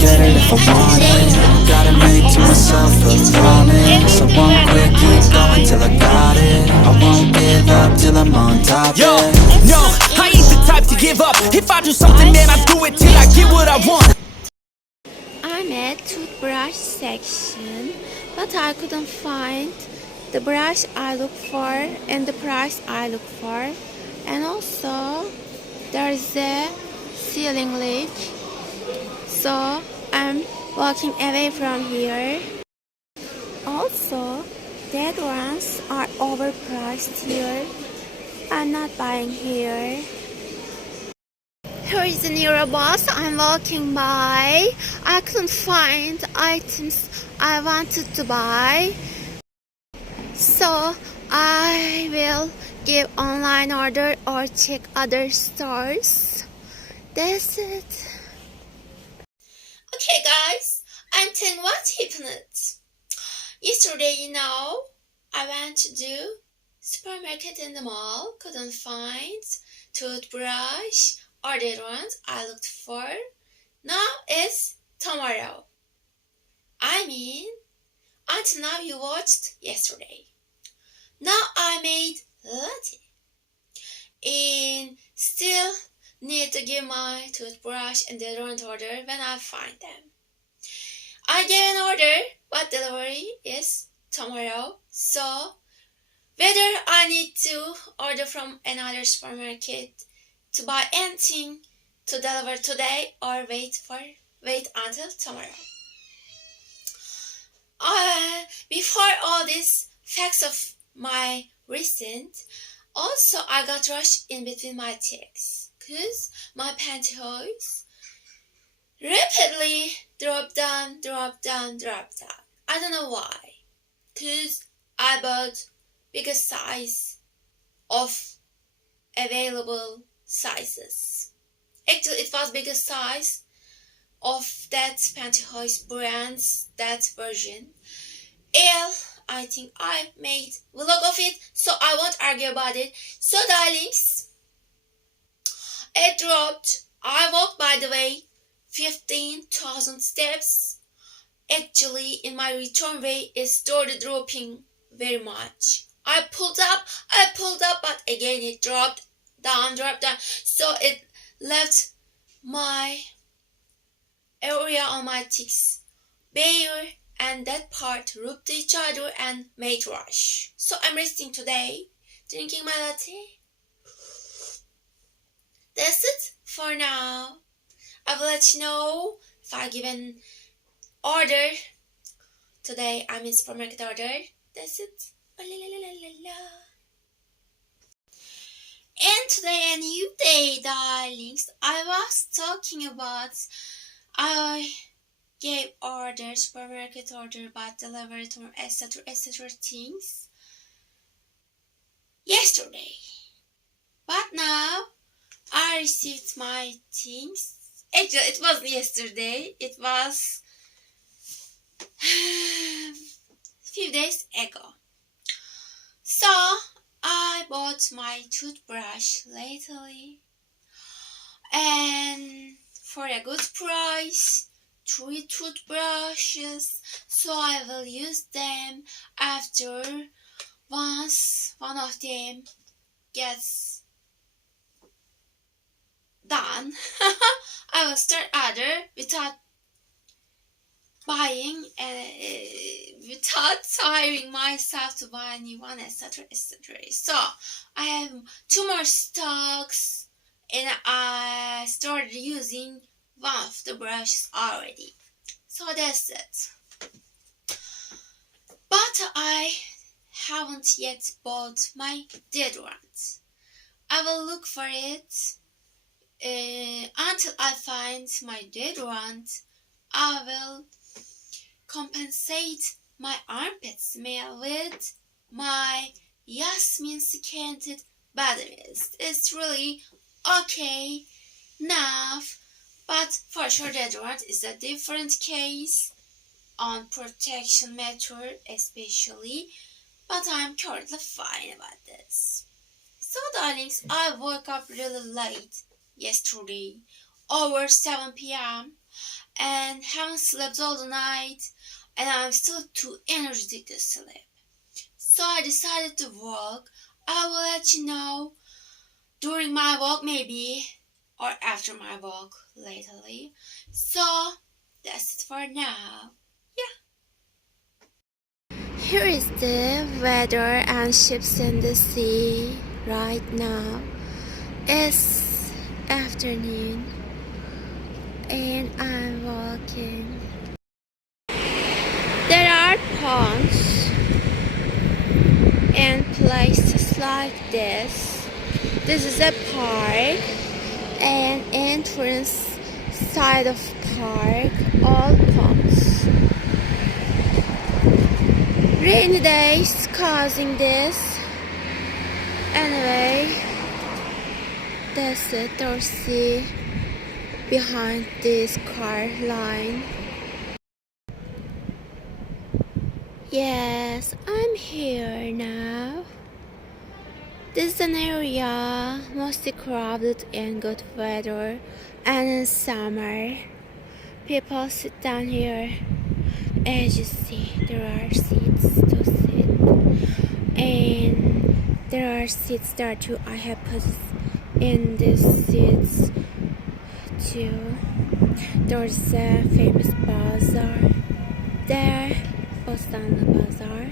get it if I want it. Gotta make to myself a promise. I won't quit, keep going till I got it. I won't give up till I'm on top. Yo, no, I ain't the type to give up. If I do something, then I do it till I get what I want. I'm at toothbrush section, but I couldn't find the brush I look for and the price I look for. And also there is a ceiling leak, so I'm walking away from here. Also, dead ones are overpriced here. I'm not buying here. Here is a near bus. I'm walking by. I couldn't find items I wanted to buy, so I will give online order or check other stores. That's it. Okay guys, I'm telling what happened. Yesterday, I went to do supermarket in the mall, couldn't find toothbrush or the ones I looked for. Now it's tomorrow. I mean, until now you watched yesterday. Now I made latte and still need to give my toothbrush and deodorant order when I find them. I gave an order, but delivery is tomorrow, so whether I need to order from another supermarket to buy anything to deliver today or wait until tomorrow. Before all these facts of my recent, also I got rushed in between my checks because my pantyhose rapidly dropped down. I don't know why, because I bought biggest size of available sizes. Actually, it was biggest size of that pantyhose brands, that version. L, I think I made vlog of it, so I won't argue about it. So darlings, it dropped. I walked, by the way, 15,000 steps. Actually, in my return way, it started dropping very much. I pulled up, but again it dropped down. So it left my area on my cheeks bare, and that part rubbed each other and made rush. So I'm resting today, drinking my latte. That's it for now. I will let you know if I give an order today. I'm in supermarket order. That's it. OLALALALALA. And today a new day, darlings. I was talking about I gave order, supermarket order, but delivered or etc. things yesterday. But now I received my things. Actually, it wasn't yesterday. It was a few days ago. So I bought my toothbrush lately, and for a good price, 3 toothbrushes, so I will use them after once one of them gets done. I will start other without buying, without tiring myself to buy a new one, etc. So I have 2 more stocks, and I started using one of the brushes already. So that's it. But I haven't yet bought my deodorant. I will look for it until I find my deodorant. I will compensate my armpit smell with my Yasmin scented body mist. It's really okay enough, but for sure deodorant is a different case on protection matter especially, but I'm currently fine about this. So darlings, I woke up really late yesterday, over 7 p.m. and haven't slept all the night, and I'm still too energetic to sleep. So I decided to walk. I will let you know during my walk maybe, or after my walk lately. So that's it for now. Here is the weather and ships in the sea right now. It's afternoon and I'm walking. There are ponds and places like this. This is a park and entrance side of park, all ponds. Rainy days causing this. Anyway, that's it, or see behind this car line. Yes, I'm here now. This is an area mostly crowded in good weather and in summer. People sit down here. As you see, there are seats to sit, and there are seats there too. I have put in these seats too. There's a famous bazaar there, Bostanlı Bazaar,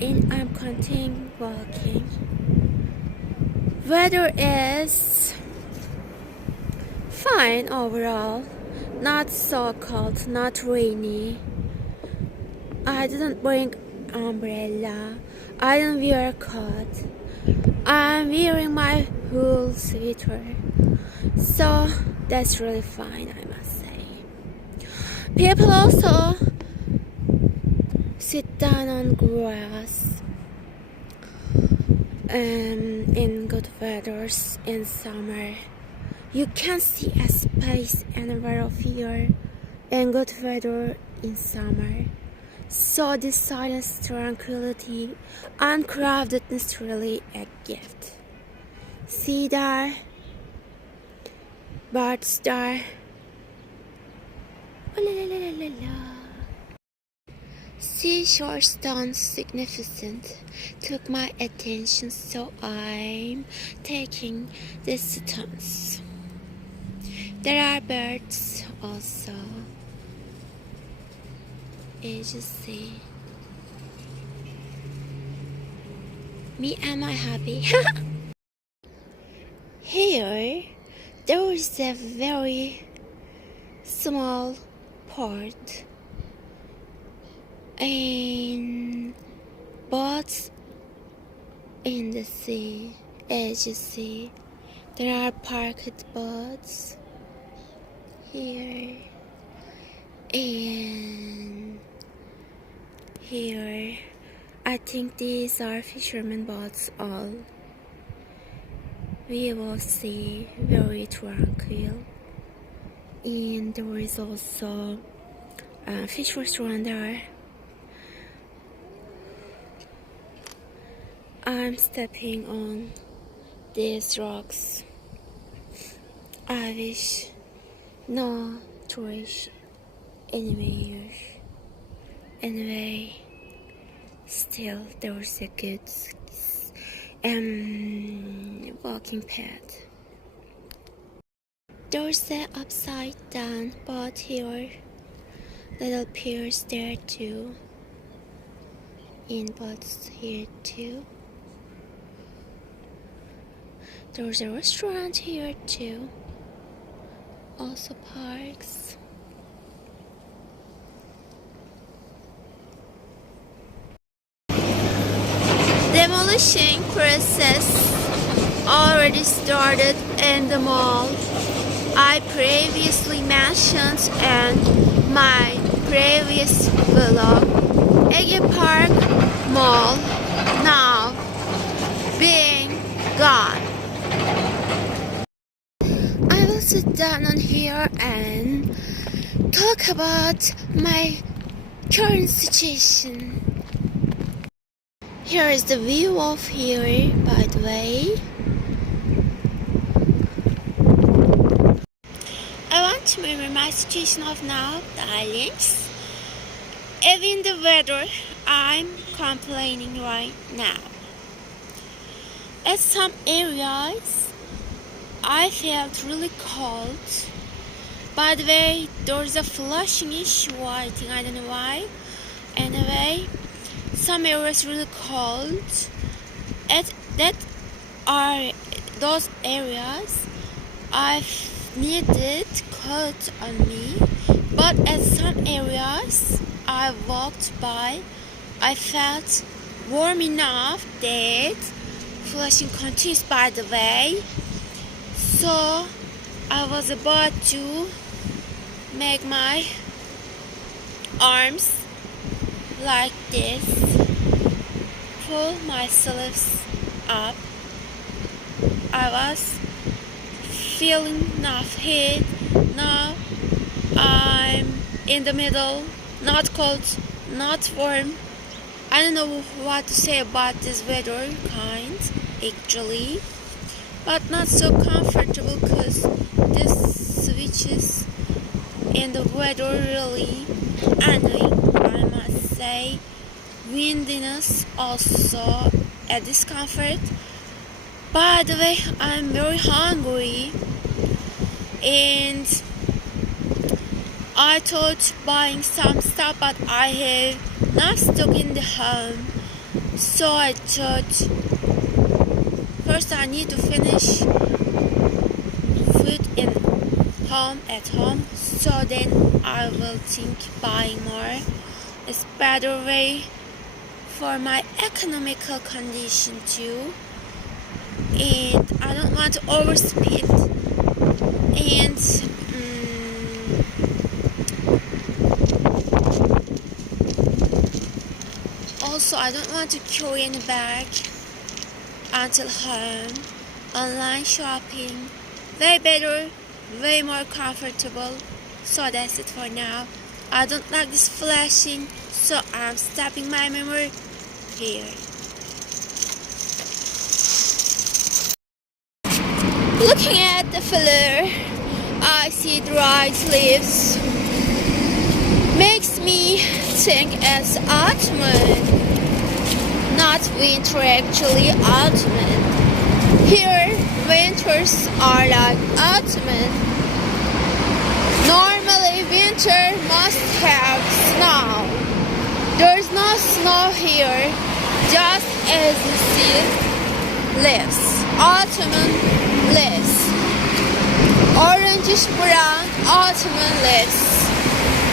and I'm continuing walking. Weather is fine overall. Not so cold, not rainy. I didn't bring umbrella. I didn't wear a coat. I'm wearing my wool sweater. So that's really fine, I must say. People also sit down on grass in good weather in summer. You can see a space anywhere of here in good weather in summer. So this silence, tranquility, uncrowdedness is really a gift. See there, birds there. OLALALALALALA. Seashore stones significant took my attention, so I'm taking these stones. There are birds also, as you see. Me and my hubby. Here, there is a very small port and boats in the sea. As you see, there are parked boats here and here. I think these are fishermen boats all. We will see, very tranquil. And there is also a fish restaurant there. I'm stepping on these rocks. I wish no trash anywhere. Anyway, still there's a good walking path. There's an upside down boat here. Little piers there too. And boats here too. There's a restaurant here too. Also parks. Demolition process already started in the mall I previously mentioned in my previous vlog. Ege Park Mall now being gone. I will sit down on here and talk about my current situation. Here is the view of here, by the way. I want to remember my situation of now, darlings. Even the weather, I'm complaining right now. At some areas, I felt really cold. By the way, there's a flushing issue, I think, I don't know why. Anyway, some areas really cold. Those areas, I've needed coat on me. But at some areas I walked by, I felt warm enough that flushing continues, by the way. So I was about to make my arms like this, pull my sleeves up. I was feeling enough heat. Now I'm in the middle, not cold, not warm. I don't know what to say about this weather kind actually, but not so comfortable because this switches in the weather really annoying, I must say. Windiness also a discomfort. By the way, I'm very hungry and I thought buying some stuff, but I have not stock in the home. So I thought first I need to finish food at home, so then I will think buying more. It's better way for my economical condition too. And I don't want to overspend, and also I don't want to carry any bag until home. Online shopping, way better, way more comfortable. So that's it for now. I don't like this flashing, so I'm stopping my memory here. Looking at the floor, I see dried leaves. Makes me think it's autumn, not winter actually, autumn. Here, winters are like autumn. Normally, winter must have snow. There's no snow here, just as you see, leaves. Autumn leaves, orangish brown autumn leaves,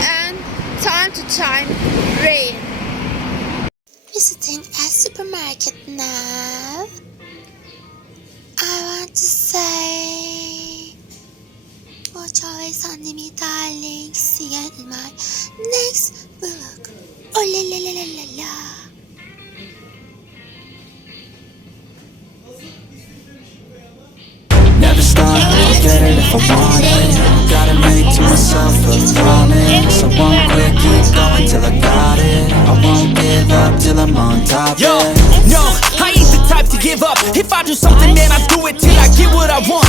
and time to time rain. Visiting a supermarket now. I want to say, watch always on me, darling. See you in my next vlog. Oh la la la la la la. Never stop, I'll get it if I want it. Gotta make to myself a promise. I won't quit, keep going till I got it. I won't give up till I'm on top. Yo, no, I ain't the type to give up. If I do something, then I do it till I get what I want.